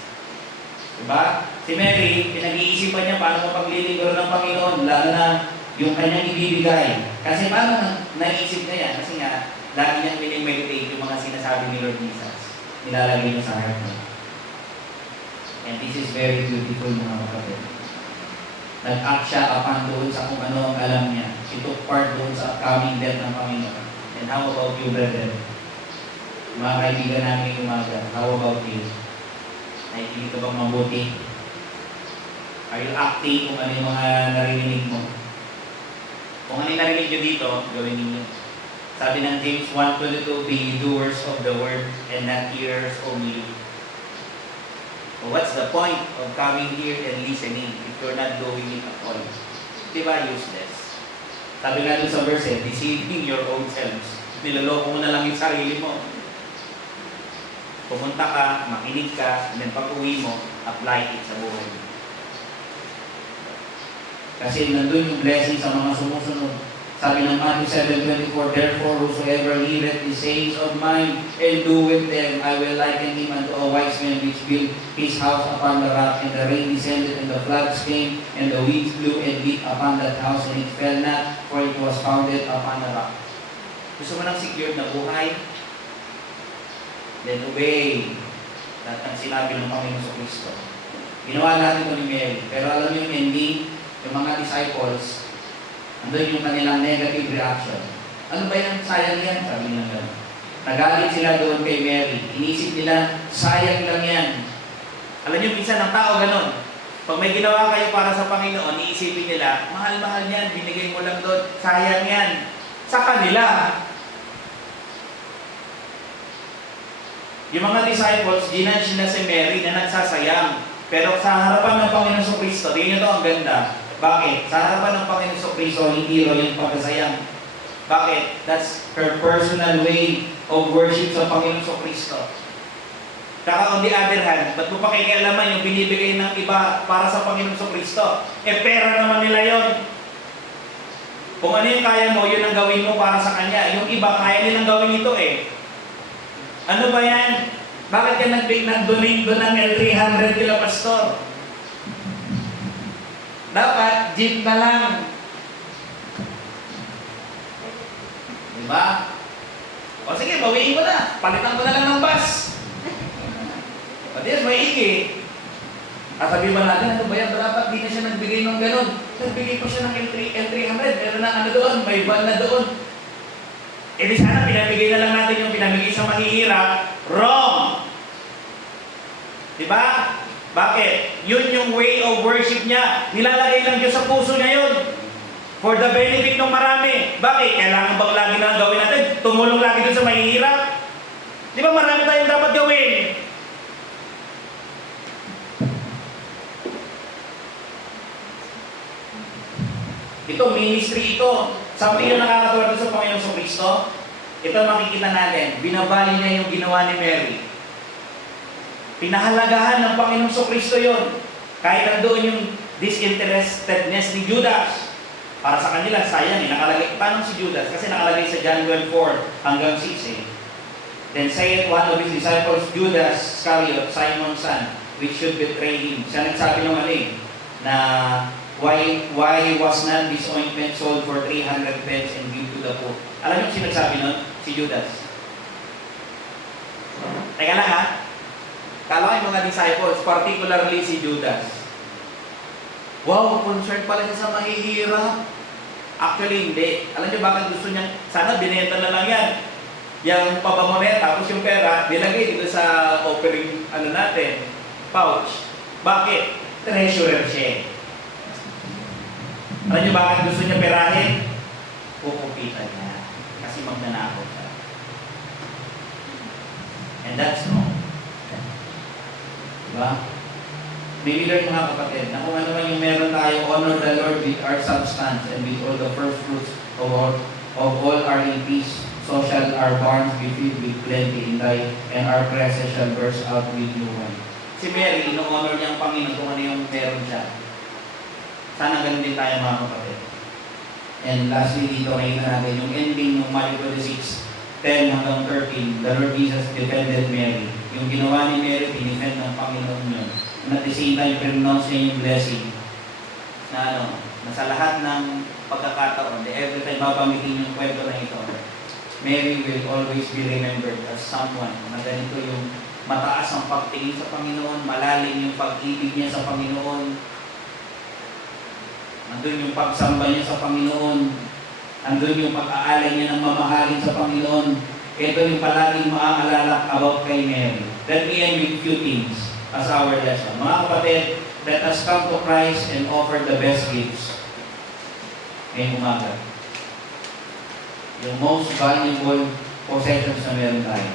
Diba? Si Mary, pinag-iisipan niya paano mapaglilingkod ng Panginoon, lalo na yung kanyang ibibigay. Kasi paano naisip niya yan? Kasi nga, lagi niyang minimeditate yung mga sinasabi ni Lord Jesus. Nilalagay niya sa heart niya. And this is very beautiful, mga kapatid. Nag-act siya upon doon sa kung ano ang alam niya. He took part doon sa coming death ng Panginoon. And how about you, brethren? Mga kaibigan namin umaga, how about you? Nakikinig ka bang mabuti? Are you acting kung ano yung mga narinig mo? Kung ano yung narinig nyo dito, gawin ninyo. Sabi ng James 1:22, be doers of the word and not hearers only. So what's the point of coming here and listening if you're not doing it at all? Diba useless? Sabi nga doon sa verse, deceiving your own selves. Niloloko mo na lang yung sarili mo. Pumunta ka, makinig ka, and then pag uwi mo, apply it sa buhay mo. Kasi nandun yung blessing sa mga sumusunod. Sabi ng Matthew 7:24, therefore whosoever heareth these sayings of mine and doeth them, I will liken him unto a wise man which built his house upon the rock, and the rain descended, and the floods came, and the winds blew and beat upon that house, and it fell not, for it was founded upon the rock. Gusto mo ng secured na buhay? Then obey lahat ng sinabi ng Panginoon sa Kristo. Ginawa natin ito ni Mary. Pero alam niyo yung ending, yung mga disciples, andun yung kanilang negative reaction. Ano ba yan? Sayang yan? Sabi nila gano'n. Nagalit sila doon kay Mary. Inisip nila, sayang lang yan. Alam niyo, minsan ang tao gano'n. Pag may ginawa kayo para sa Panginoon, iisipin nila, mahal-mahal yan, binigay mo lang doon, sayang yan. Sa kanila, yung mga disciples, ginudge na si Mary na nagsasayang. Pero sa harapan ng Panginoon sa Kristo, tingnan nyo ito, ang ganda. Bakit? Sa harapan ng Panginoon sa Kristo, hindi raw yung pagkasayang. Bakit? That's her personal way of worship sa Panginoon sa Kristo. Kaya on the other hand, ba't mo pakikialaman yung binibigay ng iba para sa Panginoon sa Kristo? Eh, pera naman nila yon. Kung ano yung kaya mo, yun ang gawin mo para sa Kanya. Yung iba, kaya nilang gawin ito eh. Ano ba yan? Bakit ka nag-donate doon ng L300 kila pastor? Dapat, jeep na lang. Diba? O sige, bawiin ko na. Palitan ko na lang ng bus. O di, may iki. At sabi ba natin, ano ba yan? Dapat di na siya nagbigay ng ganun. Nagbigay ko siya ng L300. Meron na ano doon, may van na doon. E di sana pinamigay na lang natin yung pinamigay sa mahihirap. Wrong! Diba? Bakit? Yun yung way of worship niya. Nilalagay lang Diyos sa puso niya yun. For the benefit ng marami. Bakit? Kailangan bang lagi na gawin natin? Tumulong lagi dun sa mahihirap? Di ba marami tayong dapat gawin? Ito, ministry ito. Sabi yung nakakatawa doon sa Panginoon sa Kristo, ito makikita natin, binabali niya yung ginawa ni Mary. Pinahalagahan ng Panginoon sa Kristo yun. Kahit nandoon yung disinterestedness ni Judas. Para sa kanila, sayang eh. Nakalagay, paano si Judas? Kasi nakalagay sa John 12:4 hanggang 6 eh. Then saith one of his disciples, Judas Iscariot, Simon's son, which should betray him. Siya nagsabi ng ano eh, na why was not this ointment sold for 300 pence and give to the poor? Alam niyo sino nagsabi nun? Si Judas. Teka lang ha. Kala yung mga disciples, particularly si Judas. Wow, concerned pala siya sa mahihirap. Actually, hindi. Alam niyo bakit gusto niya? Sana binenta na lang yan. Yung pabango na yan, tapos yung pera, nilagay dito sa offering, natin, pouch. Bakit? Treasurer siya. Alam niyo bakit gusto niya perahin? Kukupitan niya. Kasi magnanakaw siya. And that's wrong. Diba? May learn mga kapatid na kung ano man yung meron tayo, honor the Lord with our substance and with all the first fruits of all our increase. So shall our barns be filled with plenty in thy, and our presses shall burst out with new wine. Si Mary, ino-honor niya ang Panginoon kung ano yung meron siya. Sana ganun din tayo mga kapatid. And lastly dito, makikita natin yung ending ng Matthew 26:10 hanggang 13. The Lord Jesus defended Mary. Yung ginawa ni Mary, dinefend ng Panginoon yun. And at the same time, pronounce niya yung blessing. Na na sa lahat ng pagkakataon, every time babanggitin yung kwento na ito, Mary will always be remembered as someone na ganito yung mataas ang pagtingin sa Panginoon, malalim yung pag-ibig niya sa Panginoon, andun yung pagsamba niya sa Panginoon, andun yung pag-aalay niya ng mamahalin sa Panginoon. Ito yung palaging maaalala about kay Mary. Let me end with few things as our lesson. Mga kapatid, let us come to Christ and offer the best gifts. Ngayong umaga. Yung most valuable possessions na meron tayo.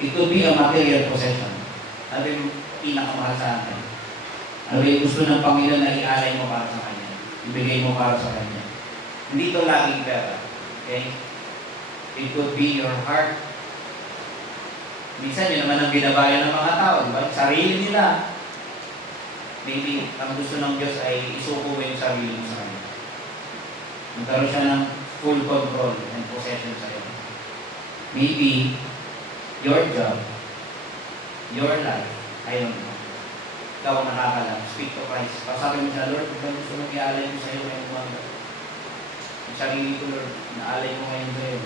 It could be a material possession. Ano yung pinakamahal sa akin? Ano yung gusto ng Panginoon na ialay mo para sa Kanya? Ibigay mo para sa Kanya. Hindi ito laging pera. Okay? It could be your heart. Minsan yun naman ang binabayan ng mga tao. Diba? Sarili nila. Maybe ang gusto ng Diyos ay isuko mo yung sarili mo sa Kanya. Magkaroon siya ng full control and possession sa iyo. Maybe your job, your life, I don't know. Ikaw ang nakakalam. Speak to Christ. Pasabi mo siya, Lord, kung gusto mong ialay mo sa iyo ngayong umaga. Ang sarili ko, Lord, naalay mo ngayon sa iyo.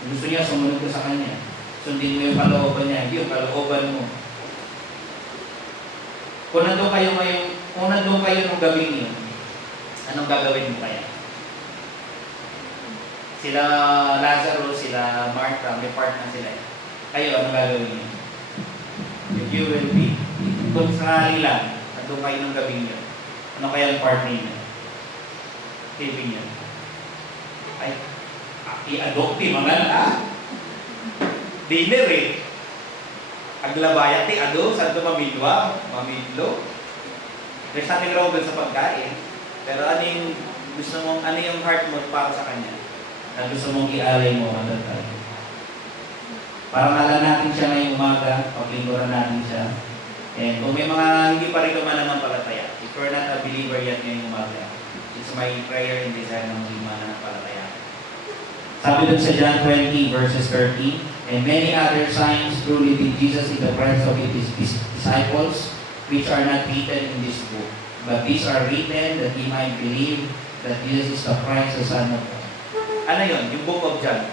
Kung gusto niya, sumunod ka sa Kanya. Sundin mo yung kalooban niya, hindi yung kalooban mo. Kung nandun kayo nung gabing yun, anong gagawin mo kaya? Sila Lazaro, sila Martha, may part na sila. Kayo, anong gagawin niyo? If you will be, kung sakali lang, nandun kayo ng gabing yun, ano kaya ang part ninyo? Tipin niyo. Ay, i-adopti, mga na. Dinner eh. Aglabayan, saan ito mamidwa? Mamidlo? There's nothing wrong sa pagkain. Pero ano yung gusto mong, ano yung heart mo para sa Kanya? Na gusto mong i-alay mo ang tayo. Para malan natin siya ngayong umaga, paglingkuran natin siya. And kung may mga hindi pa rin mananampalataya, if you're not a believer yet ngayong umaga, it's my prayer and desire na maging mananampalataya. Sabi dun sa John 20 verses 30, and many other signs truly did Jesus in the presence of his disciples, which are not written in this book. But these are written that he might believe that Jesus is the Christ, the Son of God. Ano yun? Yung Book of John.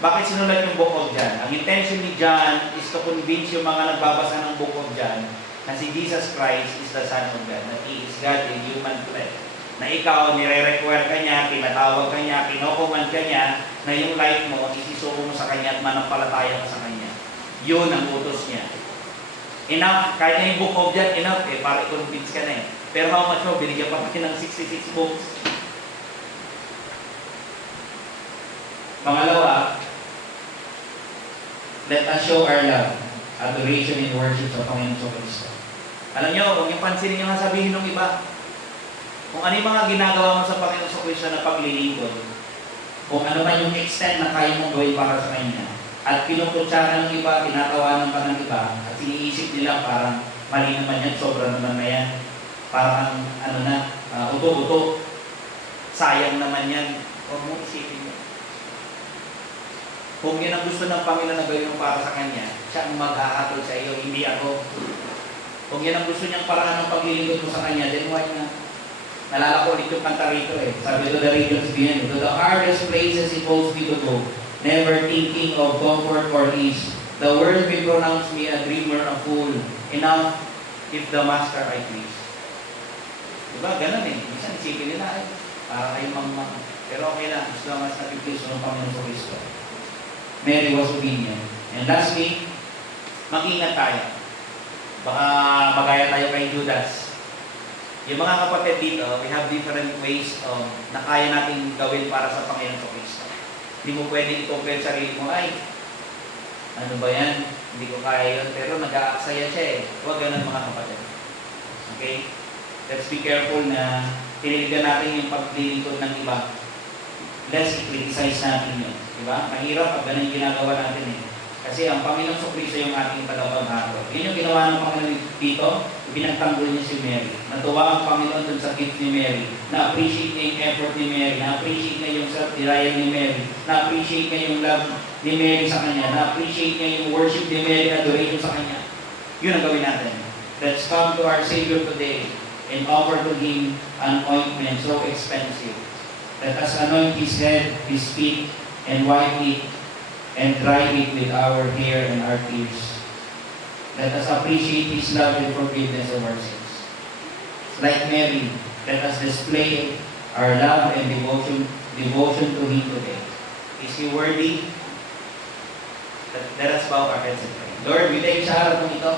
Bakit sinulat yung Book of John? Ang intention ni John is to convince yung mga nagbabasa ng Book of John na si Jesus Christ is the Son of God, that He is God in human flesh. Na ikaw, nire-require ka niya, tinatawag ka niya, kinocommand ka niya, na yung life mo, isisuko mo sa Kanya at manampalataya ka sa Kanya. Yun ang utos niya. Enough, kahit na yung Book of John, enough para i-convince ka na eh. Pero how much mo, binigyan pa kayo ng 66 books. Pangalawa, let us show our love, adoration and worship sa Panginoon sa Kristo. Alam niyo, huwag yung pansinin yung sabihin ng iba. Kung ano yung mga ginagawa mo sa Panginoon sa Kristo na paglilingkod, kung ano man yung extent na kaya mong gawin para sa Kanya, at pinuputsyahan ng iba, tinatawanan ka ng iba, at iniisip nila parang mali naman yan, sobra naman na yan, parang uto-uto, sayang naman yan, huwag mong isipin mo. Kung yun ang gusto ng Panginoon na gawin mo para sa Kanya, siya ang maghahatol sa iyo, hindi ako. Kung yan ang gusto niyang paraan ng paglilingkod mo sa Kanya, then why not? Nalala ko ulit yung kanta rito eh. Sabi to the regions beyond, to the hardest places it holds me to go, never thinking of comfort or ease. The world may pronounce me a dreamer, a fool. Enough if the master I please. Diba? Ganun eh. Minsan isipin nila eh. Para kayo mang. Pero okay lang. As long as napiplease ng Panginoon sa Kristo. Mary was obedient. And lastly, mag-ingat tayo. Baka magaya tayo kay Judas. Yung mga kapatid dito, we have different ways na kaya natin gawin para sa Panginoon sa Kristo. Hindi mo pwedeng i-compare sarili mo, ay, ano ba yan? Hindi ko kaya yun, pero nag-aaksaya siya eh. Huwag ganun mga kapatid. Okay? Let's be careful na tiniligan natin yung paglilingkod ng iba. Let's i-criticize natin yun. Diba? Mahirap pag ganun yung ginagawa natin eh. Kasi ang Panginoon sa Kristo yung ating tagapaghatol. Yun yung ginawa ng Panginoon dito, pinagtanggol niya si Mary. Natuwa ang Panginoon dun sa gift ni Mary. Na-appreciate niya yung effort ni Mary. Na-appreciate niya yung self-denial ni Mary. Na-appreciate niya yung love ni Mary sa kanya. Na-appreciate niya yung worship ni Mary, adoration sa kanya. Yun ang gawin natin. Let's come to our Savior today and offer to Him an ointment so expensive. Let us anoint His head, His feet, and wipe it and dry it with our hair and our tears. Let us appreciate His love and forgiveness of our sins. Like Mary, let us display our love and devotion to Him today. Is He worthy? Let us bow our heads and pray. Lord, we thank you sa araw ng ito.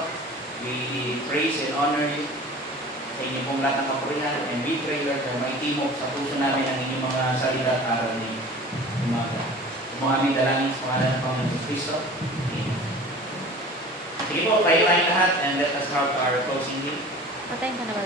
We praise and honor you sa inyong pong lahat ng kapurihan, and we pray, Lord, na maitimok sa puso namin ang inyong mga salita at aral ninyo. Umaga. Mga aming dalangin sa pangalan ng Panginoon Kristo. Amen. Sige po, tayo tayong lahat, and let us have our closing hymn. Patayin ka na ba?